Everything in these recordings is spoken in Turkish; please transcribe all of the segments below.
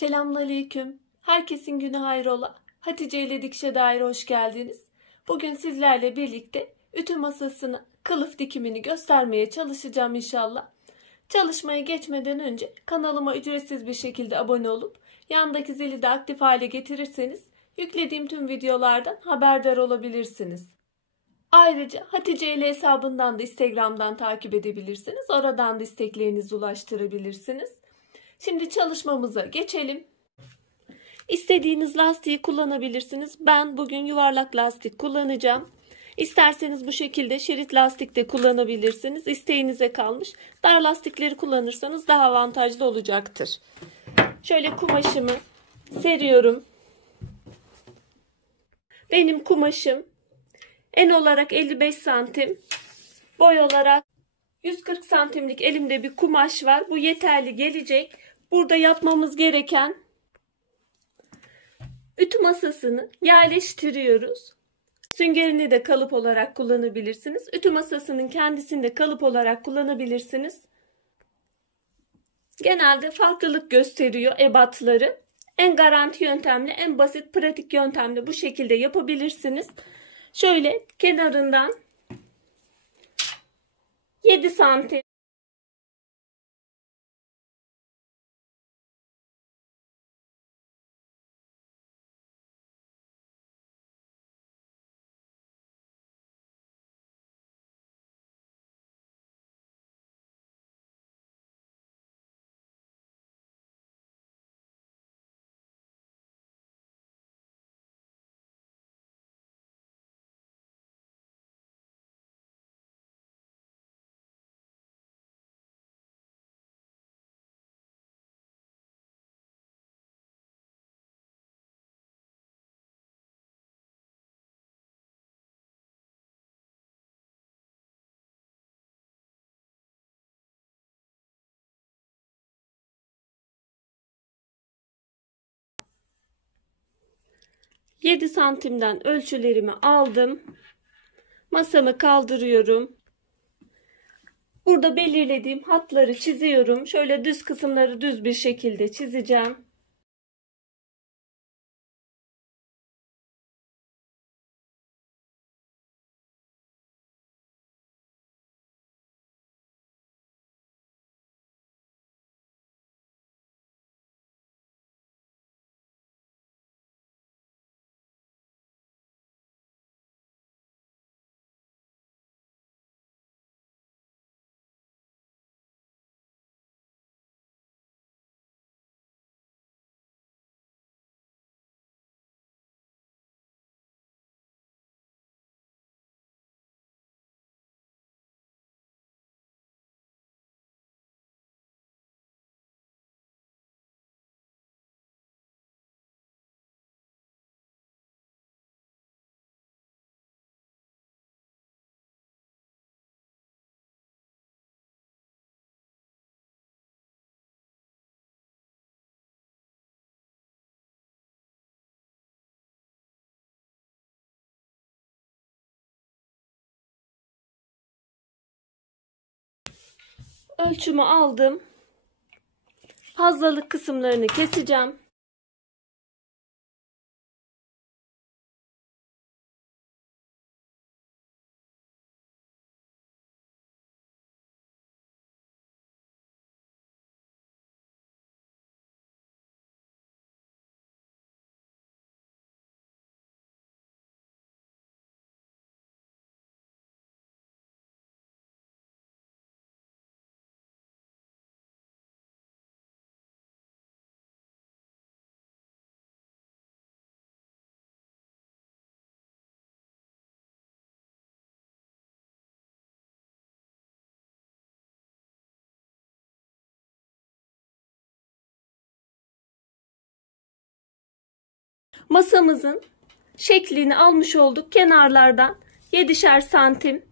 Selamünaleyküm. Herkesin günü hayrola. Hatice ile dikişe dair hoş geldiniz. Bugün sizlerle birlikte ütü masasını, kılıf dikimini göstermeye çalışacağım inşallah. Çalışmaya geçmeden önce kanalıma ücretsiz bir şekilde abone olup yandaki zili de aktif hale getirirseniz yüklediğim tüm videolardan haberdar olabilirsiniz. Ayrıca Hatice ile hesabından da Instagram'dan takip edebilirsiniz. Oradan da isteklerinizi ulaştırabilirsiniz. Şimdi çalışmamıza geçelim. İstediğiniz lastiği kullanabilirsiniz. Ben bugün yuvarlak lastik kullanacağım. İsterseniz bu şekilde şerit lastik de kullanabilirsiniz. İsteğinize kalmış. Dar lastikleri kullanırsanız daha avantajlı olacaktır. Şöyle kumaşımı seriyorum. Benim kumaşım en olarak 55 santim, boy olarak 140 santimlik elimde bir kumaş var. Bu yeterli gelecek. Burada yapmamız gereken ütü masasını yerleştiriyoruz. Süngerini de kalıp olarak kullanabilirsiniz. Ütü masasının kendisini de kalıp olarak kullanabilirsiniz. Genelde farklılık gösteriyor ebatları. En garanti yöntemle, en basit pratik yöntemle bu şekilde yapabilirsiniz. Şöyle kenarından 7 santim. Yedi santimden ölçülerimi aldım. Masamı kaldırıyorum. Burada belirlediğim hatları çiziyorum. Şöyle düz kısımları düz bir şekilde çizeceğim. Ölçümü aldım. Fazlalık kısımlarını keseceğim. Masamızın şeklini almış olduk. Kenarlardan 7'şer santim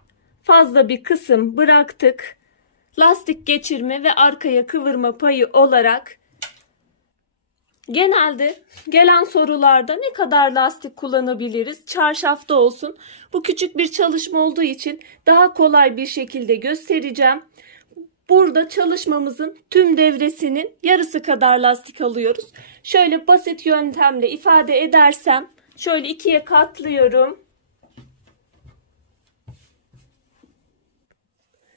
fazla bir kısım bıraktık. Lastik geçirme ve arkaya kıvırma payı olarak genelde gelen sorularda ne kadar lastik kullanabiliriz? Çarşafta olsun. Bu küçük bir çalışma olduğu için daha kolay bir şekilde göstereceğim. Burada çalışmamızın tüm devresinin yarısı kadar lastik alıyoruz. Şöyle basit yöntemle ifade edersem şöyle ikiye katlıyorum.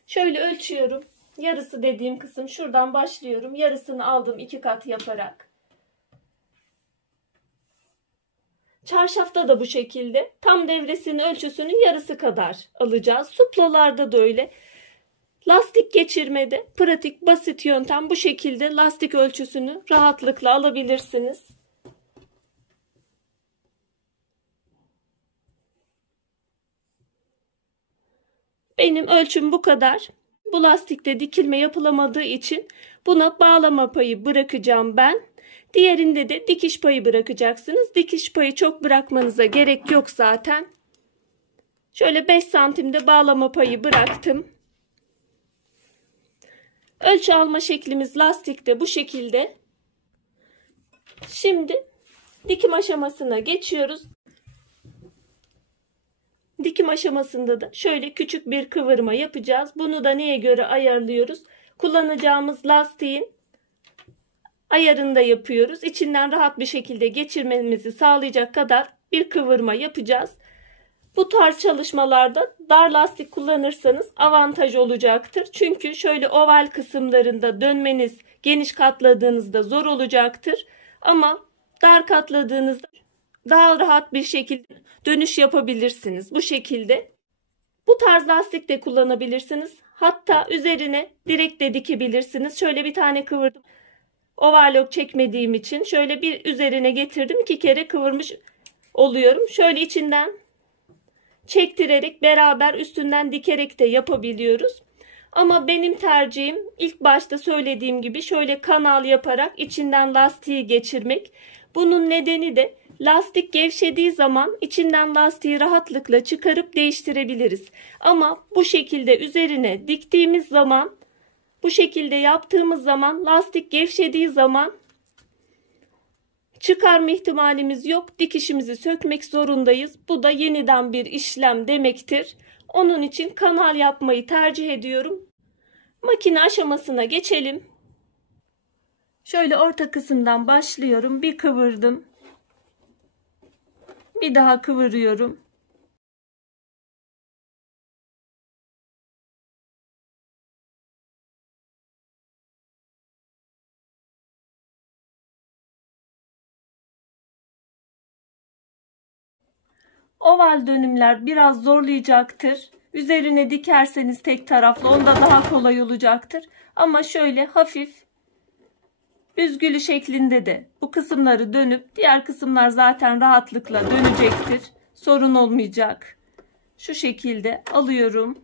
Şöyle ölçüyorum. Yarısı dediğim kısım şuradan başlıyorum. Yarısını aldım 2 kat yaparak. Çarşafta da bu şekilde tam devresinin ölçüsünün yarısı kadar alacağız. Suplolarda da öyle. Lastik geçirmede pratik basit yöntem, bu şekilde lastik ölçüsünü rahatlıkla alabilirsiniz. Benim ölçüm bu kadar. Bu lastikte dikilme yapılamadığı için buna bağlama payı bırakacağım ben. Diğerinde de dikiş payı bırakacaksınız. Dikiş payı çok bırakmanıza gerek yok zaten. Şöyle 5 santimde bağlama payı bıraktım. Ölçü alma şeklimiz lastikte bu şekilde. Şimdi dikim aşamasına geçiyoruz. Dikim aşamasında da şöyle küçük bir kıvırma yapacağız. Bunu da neye göre ayarlıyoruz? Kullanacağımız lastiğin ayarında yapıyoruz. İçinden rahat bir şekilde geçirmemizi sağlayacak kadar bir kıvırma yapacağız. Bu tarz çalışmalarda dar lastik kullanırsanız avantaj olacaktır. Çünkü şöyle oval kısımlarında dönmeniz, geniş katladığınızda zor olacaktır. Ama dar katladığınızda daha rahat bir şekilde dönüş yapabilirsiniz. Bu şekilde. Bu tarz lastik de kullanabilirsiniz. Hatta üzerine direkt de dikebilirsiniz. Şöyle bir tane kıvırdım. Overlock çekmediğim için şöyle bir üzerine getirdim. 2 kere kıvırmış oluyorum. Şöyle içinden çektirerek beraber üstünden dikerek de yapabiliyoruz. Ama benim tercihim ilk başta söylediğim gibi şöyle kanal yaparak içinden lastiği geçirmek. Bunun nedeni de lastik gevşediği zaman içinden lastiği rahatlıkla çıkarıp değiştirebiliriz. Ama bu şekilde üzerine diktiğimiz zaman, bu şekilde yaptığımız zaman lastik gevşediği zaman çıkarma ihtimalimiz yok. Dikişimizi sökmek zorundayız. Bu da yeniden bir işlem demektir. Onun için kanal yapmayı tercih ediyorum. Makine aşamasına geçelim. Şöyle orta kısımdan başlıyorum. Bir kıvırdım. Bir daha kıvırıyorum. Oval dönümler biraz zorlayacaktır. Üzerine dikerseniz tek taraflı onda daha kolay olacaktır. Ama şöyle hafif büzgülü şeklinde de bu kısımları dönüp diğer kısımlar zaten rahatlıkla dönecektir. Sorun olmayacak. Şu şekilde alıyorum.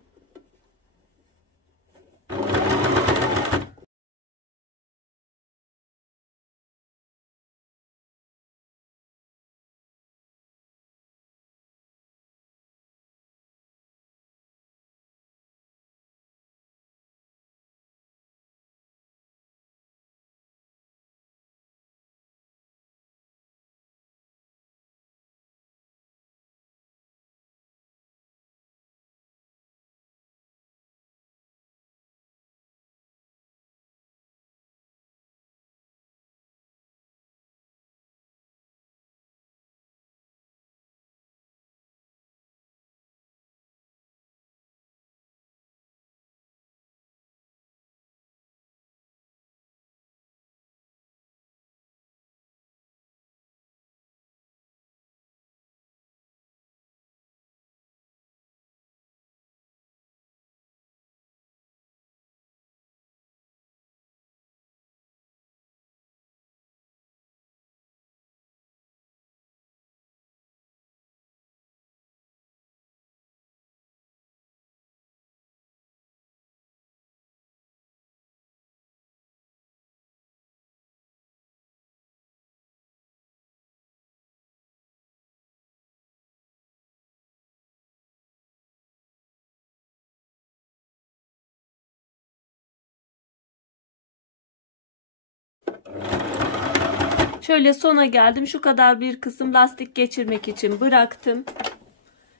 Şöyle sona geldim. Şu kadar bir kısım lastik geçirmek için bıraktım.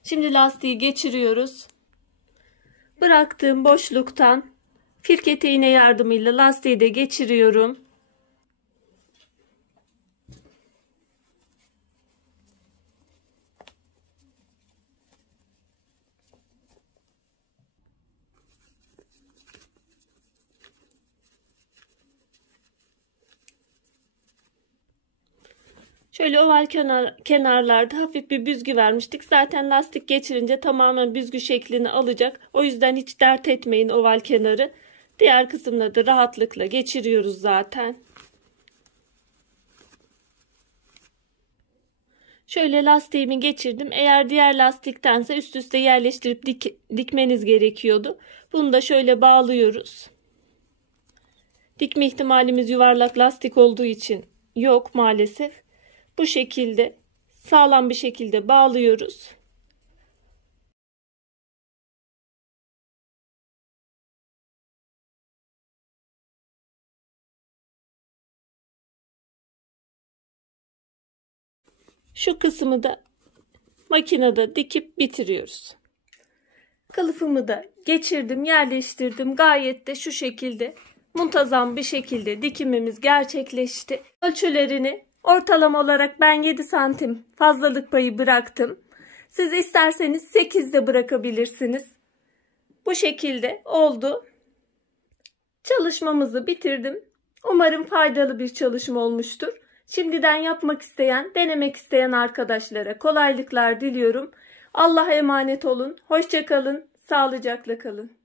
Şimdi lastiği geçiriyoruz. Bıraktığım boşluktan Firkete iğne yardımıyla lastiği de geçiriyorum. Şöyle oval kenarlarda hafif bir büzgü vermiştik. Zaten lastik geçirince tamamen büzgü şeklini alacak. O yüzden hiç dert etmeyin oval kenarı. Diğer kısımları da rahatlıkla geçiriyoruz zaten. Şöyle lastiğimi geçirdim. Eğer diğer lastiktense üst üste yerleştirip dikmeniz gerekiyordu. Bunu da şöyle bağlıyoruz. Dikme ihtimalimiz yuvarlak lastik olduğu için yok maalesef. Bu şekilde sağlam bir şekilde bağlıyoruz. Şu kısmı da makinede dikip bitiriyoruz. Kılıfımı da geçirdim, yerleştirdim. Gayet de şu şekilde muntazam bir şekilde dikimimiz gerçekleşti. Ölçülerini ortalama olarak ben 7 santim fazlalık payı bıraktım. Siz isterseniz 8 de bırakabilirsiniz. Bu şekilde oldu. Çalışmamızı bitirdim. Umarım faydalı bir çalışma olmuştur. Şimdiden yapmak isteyen, denemek isteyen arkadaşlara kolaylıklar diliyorum. Allah'a emanet olun. Hoşça kalın, sağlıcakla kalın.